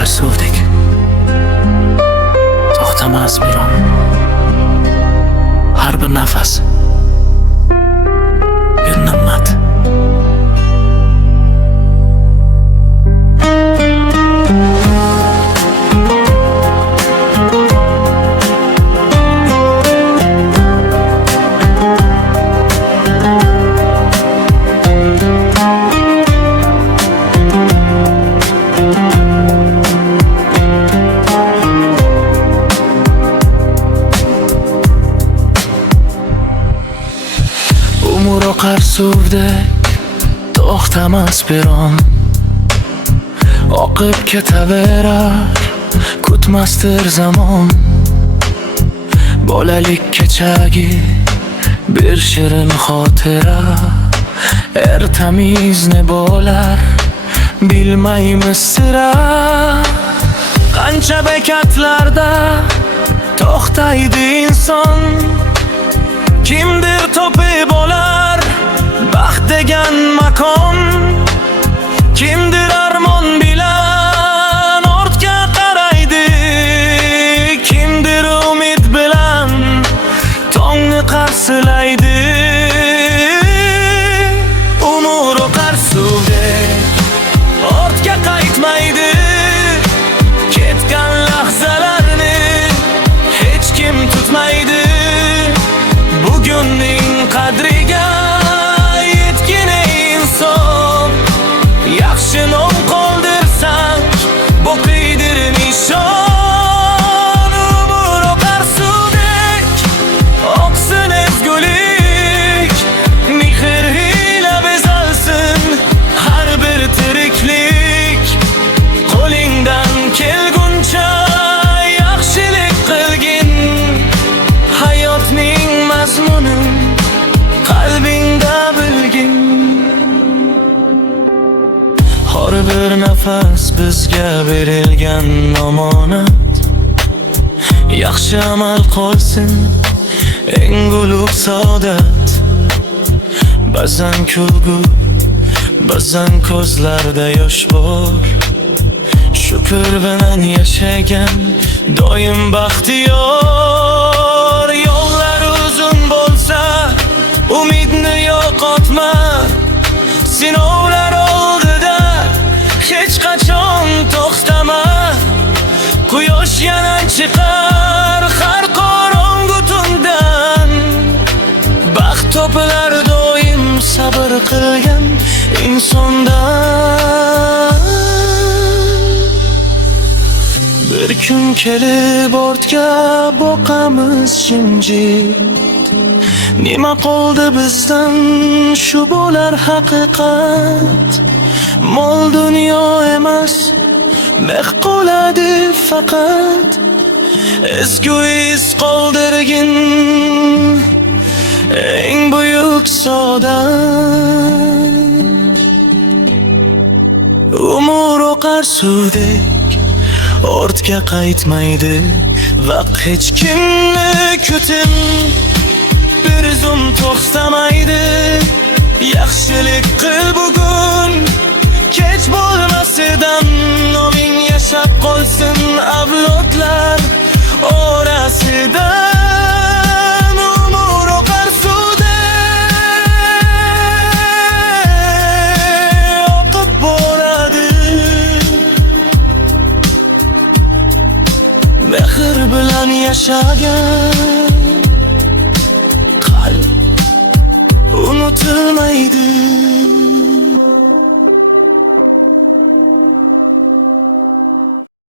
oqar suvdek to'xtamas biron. Har bir nafas bir ne'mat. Umr oqar suvdek to'xtamas biron. Oqib ketaverar, kutmasdir zamon. Bolalik kechagi bir shirin xotira. Ertamiz ne bo'lar bilmaymiz sira. Qancha bekatlarda to'xtaydi inson. Kimdir topib olar baxt degan makon. Kimdir armon bilan ortga qaraydi. Kimdir umid bilan tongni qarsilaydi. Umr oqar suvdek ortga qaytmaydi. Ketgan lahzalarni hech kim tutmaydi. Bugunning qadriga yetgin inson. Yaxshi nom qoldirsang boqiydir nishon. Umr oqar suvdek oqsin ezgulik. Mehr ila bezalsin har bir tiriklik. Qo'lingdan kelguncha yaxshilik qilgin. Hayotning mazmunin qalbingda bilgin. Har bir nafas bizga berilgan omonat. Yaxshi amal qolsin eng ulug' saodat. Ba'zan kulgu, ba'zan ko'zlarda yosh bor. Shukr bilan yashagan doim baxtiyor. Yo'llar uzun bo'lsa umidni yo'qotma. Sinovlar oldida hech qachon to'xtama. Quyosh yana chiqar har qorong'u tundan. Baxt topilar doim sabr qilgan insondan. Bir kun kelib ortga boqamiz jimjit. Nima qoldi bizdan shu bo'lar haqiqat. Mol dunyo emas mehr qoladi faqat. Ezgu iz qoldirgin eng buyuk saodat. Umr oqar suvdek ortga qaytmaydi. Vaqt hech kimni kutin bir zum to'xtamaydi. Yaxshilik qil bugun kech bo'lmasidan. Noming yashab qolsin avlodlar orasidan. Umr oqar suvdek oqib boradi. Mehr bilan yashagan